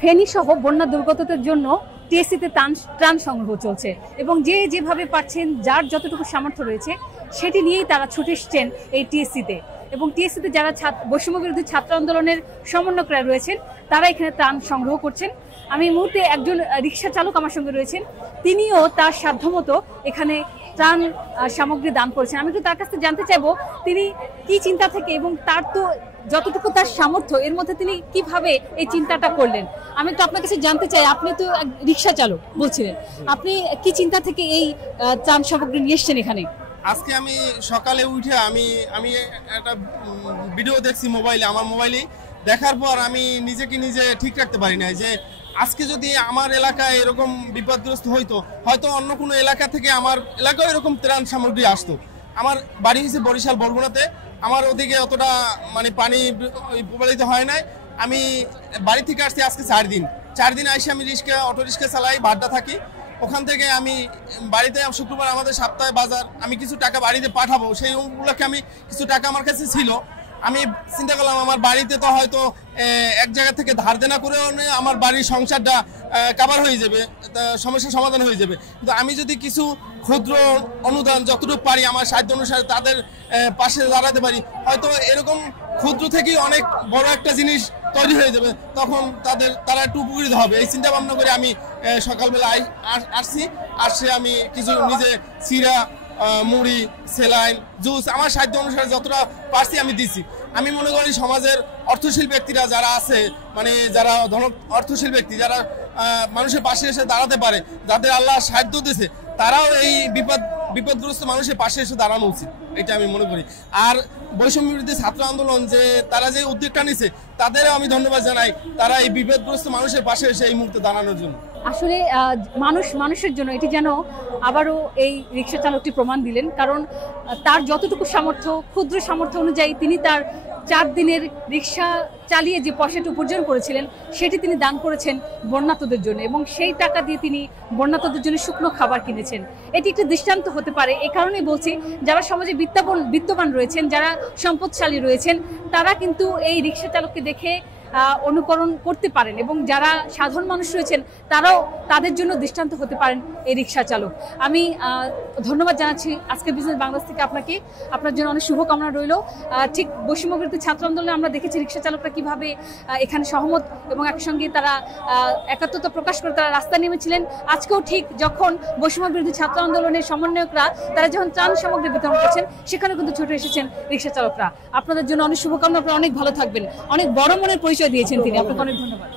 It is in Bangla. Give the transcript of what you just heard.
ফেনী সহ বন্যা দুর্গতদের জন্য টিএসসিতে ত্রাণ সংগ্রহ চলছে এবং যে যেভাবে পাচ্ছেন যার যতটুকু সামর্থ্য রয়েছে সেটি নিয়েই তারা ছুটে এসছেন এই টিএসসিতে। এবং টিএসসিতে যারা বৈষম্য বিরোধী ছাত্র আন্দোলনের সমন্বয়করা রয়েছেন তারা এখানে ত্রাণ সংগ্রহ করছেন। আমি এই মুহূর্তে একজন রিক্সা চালক আমার সঙ্গে রয়েছেন, তিনিও তার সাধ্যমতো এখানে ত্রাণ সামগ্রী দান করেছেন। আমি একটু তার কাছ থেকে জানতে চাইবো তিনি কি চিন্তা থেকে এবং তার তো যতটুকু তার সামর্থ্য এর মধ্যে তিনি কিভাবে এই চিন্তাটা করলেন। আমি তো আপনার কাছে জানতে চাই, আপনি তো রিক্সা চালক বলছিলেন, আপনি কি চিন্তা থেকে এই ত্রাণ সামগ্রী নিয়ে এসছেন এখানে? আজকে আমি সকালে উঠে আমি একটা ভিডিও দেখছি মোবাইলে, আমার মোবাইলে দেখার পর আমি নিজেকে নিজে ঠিক রাখতে পারি না যে আজকে যদি আমার এলাকায় এরকম বিপদগ্রস্ত হইতো, হয়তো অন্য কোনো এলাকা থেকে আমার এলাকায় এরকম ত্রাণ সামগ্রী আসতো। আমার বাড়ি হয়েছে বরিশাল বরগুনাতে, আমার ওদিকে অতটা মানে পানি প্রবাহিত হয় নাই। আমি বাড়ি থেকে আসছি আজকে 4 দিন আইসে আমি অটো রিক্সা চালাই, ভাড়া থাকি। ওখান থেকে আমি বাড়িতে শুক্রবার আমাদের সপ্তাহে বাজার, আমি কিছু টাকা বাড়িতে পাঠাবো, সেই উপলক্ষে আমি কিছু টাকা আমার কাছে ছিল। আমি চিন্তা করলাম আমার বাড়িতে তো হয়তো এক জায়গা থেকে ধার দেনা করেও আমার বাড়ির সংসারটা কাভার হয়ে যাবে, সমস্যার সমাধান হয়ে যাবে। কিন্তু আমি যদি কিছু ক্ষুদ্র অনুদান যতটুকু পারি আমার সাধ্য অনুসারে তাদের পাশে দাঁড়াতে পারি, হয়তো এরকম ক্ষুদ্র থেকেই অনেক বড় একটা জিনিস তৈরি হয়ে যাবে, তখন তারা একটু উপকৃত হবে। এই চিন্তা ভাবনা করে আমি সকালবেলা আসছি আমি কিছু নিজে চিরা, মুড়ি, সেলাইন, জুস আমার সাধ্য অনুসারে যতটা পারছি আমি দিছি। আমি মনে করি সমাজের অর্থশীল ব্যক্তিরা যারা আছে, মানে যারা অর্থশীল ব্যক্তি যারা মানুষের পাশে এসে দাঁড়াতে পারে, যাদের আল্লাহ সাহায্য দিয়েছে, তারাও এই বিপদগ্রস্ত মানুষের পাশে এসে দাঁড়ানো উচিত, এটা আমি মনে করি। আর বৈষম্য বিরোধী ছাত্র আন্দোলন যে তারা যে উদ্যোগটা নিছে তাদেরও আমি ধন্যবাদ জানাই, তারা এই বিপদগ্রস্ত মানুষের পাশে এসে এই মুহূর্তে দাঁড়ানোর জন্য। আসলে মানুষের জন্য এটি যেন আবারও এই রিক্সা চালকটি প্রমাণ দিলেন, কারণ তার যতটুকু সামর্থ্য, ক্ষুদ্র সামর্থ্য অনুযায়ী তিনি তার 4 দিনের রিক্সা চালিয়ে যে পয়সাটি উপার্জন করেছিলেন সেটি তিনি দান করেছেন বন্যার্তদের জন্য, এবং সেই টাকা দিয়ে তিনি বন্যার্তদের জন্য শুকনো খাবার কিনেছেন। এটি একটি দৃষ্টান্ত হতে পারে। এই কারণেই বলছি, যারা সমাজে বিত্তবান রয়েছেন, যারা সম্পদশালী রয়েছেন, তারা কিন্তু এই রিক্সা চালককে দেখে অনুকরণ করতে পারেন, এবং যারা সাধারণ মানুষ রয়েছেন তারাও তাদের জন্য দৃষ্টান্ত হতে পারেন এই রিক্সা চালক। আমি ধন্যবাদ জানাচ্ছি আজকে বিজনেস বাংলাদেশ থেকে আপনাকে, আপনার জন্য অনেক শুভকামনা রইল। ঠিক বৈষম্য বিরোধী ছাত্র আন্দোলনে আমরা দেখেছি রিক্সা চালকরা কিভাবে এখানে সহমত এবং একসঙ্গে তারা একাত্মতা প্রকাশ করে তারা রাস্তায় নেমেছিলেন। আজকেও ঠিক যখন বৈষম্য বিরোধী ছাত্র আন্দোলনের সমন্বয়করা তারা যখন ত্রাণ সামগ্রী বিতরণ করছেন, সেখানে কিন্তু ছুটে এসেছেন রিক্সা চালকরা। আপনাদের জন্য অনেক শুভকামনা, আপনারা অনেক ভালো থাকবেন। অনেক বড় মনের পরিচয় দিয়েছেন তিনি, আপনাকে অনেক ধন্যবাদ।